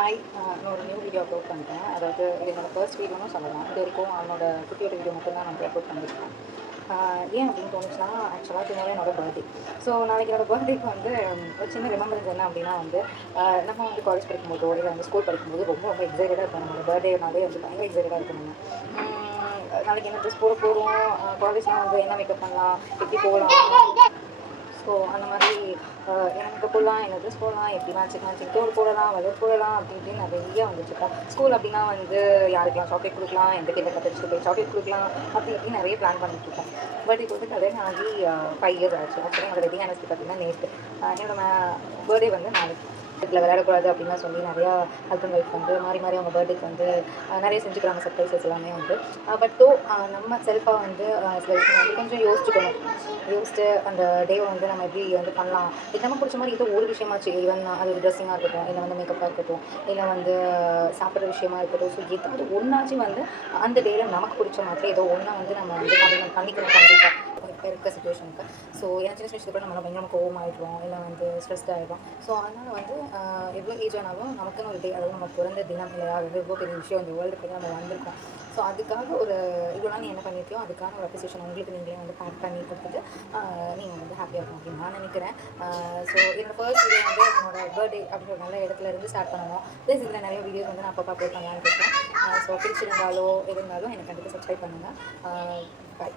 Hi. நான் ஒரு new video upload பண்ணிட்டேன். அதாவது இது என்னோட ஃபர்ஸ்ட் வீடியோன்னு சொல்லலாம். இது வரைக்கும் அவனோட குட்டியோட வீடியோ மட்டும் தான் நான் வந்து அப்லோட் பண்ணியிருக்கேன். ஏன் அப்படின்னு தோணுச்சுன்னா, ஆக்சுவலாக டுமாரோ என்னோட பர்த்டே. ஸோ நாளைக்கு என்னோட பர்த்டேக்கு வந்து ஒரு சின்ன ரிமெம்பரன்ஸ் என்ன அப்படின்னா வந்து, நம்ம வந்து காலேஜ் படிக்கும்போதோ இல்லை வந்து ஸ்கூல் படிக்கும்போது ரொம்ப ரொம்ப எக்ஸைட்டடாக இருப்போம். நம்மளோட பர்த்டேனாலே வந்து பயங்கர எக்ஸைட்டடாக இருக்கும் நம்ம. நாளைக்கு என்ன ட்ரெஸ் போட போகிறோம், காலேஜ்லாம் வந்து என்ன மேக்கப் பண்ணலாம், எப்படி போகலாம். ஸோ அந்த மாதிரி என்ன மேக்கப் போடலாம், என்ன ட்ரெஸ் போடலாம், எப்படி மேட்சிங் தோடு போடலாம், வளையல் போடலாம் அப்படி இப்படின்னு நிறைய வந்துட்டுருக்கோம். ஸ்கூல் அப்படின்னா வந்து யாருக்கெல்லாம் சாக்லேட் கொடுக்கலாம், எந்த கேட்ட கட்டடிச்சுட்டு போய் சாக்லேட் கொடுக்கலாம் அப்படி இப்படின்னு நிறைய பிளான் பண்ணிட்டுருக்கோம். பட் இப்போ வந்து கல்யாணம் ஆகி 5 இயர்ஸ் ஆச்சு. ஆக்சுவலி என்னோட வெட்டிங் ஆனிவர்சரி பார்த்தீங்கன்னா நேற்று. என்னோட பர்த்டே வந்து நாளைக்கு. வீட்டில் விளையாடக்கூடாது அப்படின்லாம் சொல்லி நிறையா ஹஸ்பண்ட் ஒய்ஃப் வந்து மாறி மாறி அவங்க பர்த்டேக்கு வந்து நிறைய செஞ்சுக்கிறாங்க, சர்ப்ரைசஸ் எல்லாமே வந்து. பட் நம்ம செல்ஃபாக வந்து சில விஷயம் வந்து கொஞ்சம் யோசிச்சுட்டு அந்த டேவை வந்து நம்ம எப்படி வந்து பண்ணலாம். இது நமக்கு பிடிச்ச மாதிரி ஏதோ ஒரு விஷயமாச்சு, ஈவன் அது ஒரு ட்ரெஸ்ஸிங்காக இருக்கட்டும், இல்லை வந்து மேக்கப்பாக இருக்கட்டும், இல்லை வந்து சாப்பிட்ற விஷயமா இருக்கட்டும். ஸோ ஏதாவது ஒன்றாச்சும் வந்து அந்த டேயில் நமக்கு பிடிச்ச மாதிரி ஏதோ ஒன்றா வந்து நம்ம வந்து பண்ணிக்கணும் கண்டிப்பாக இப்போ இருக்க சுச்சுவேஷனுக்கு. ஸோ ஏன்னா சின்ன சின்ன விஷயத்துக்கு கூட நம்ம பயங்கரமாக கோவமாகிடுவோம், இல்லை வந்து ஸ்ட்ரெஸ்ட் ஆகிடும். ஸோ அதனால் வந்து எவ்வளோ ஏஜ் ஆனாலும் நமக்குன்னு ஒரு டே, அதாவது நம்ம பிறந்த தினம் இல்லையா, அது வந்து எவ்வளோ பெரிய விஷயம் இந்த வேர்ல்டுக்கு நம்ம வந்திருக்கோம். ஸோ அதுக்காக ஒரு இவ்வளோ நாள் நீ என்ன பண்ணியிருக்கியோ அதுக்கான ஒரு அப்ரிசியேஷன் உங்களுக்கு நீங்களே வந்து பேக் பண்ணி கொடுத்துட்டு நீங்கள் வந்து ஹாப்பியாக இருக்கும் அப்படின்னு நான் நினைக்கிறேன். ஸோ என்னோடய ஃபர்ஸ்ட் வீடியோ வந்து என்னோட பர்த்டே அப்படின்ற ஒரு நல்ல இடத்துல இருந்து ஸ்டார்ட் பண்ணணும். ப்ளஸ் இதில் நிறைய வீடியோஸ் வந்து நான் அப்பப்போ அப்லோட் பண்ணலான்னு இருக்கேன். ஸோ பிடிச்சிருந்தாலோ இருந்தாலும் எனக்கு கண்டிப்பாக சப்ஸ்கிரைப் பண்ணுங்கள். பாய்.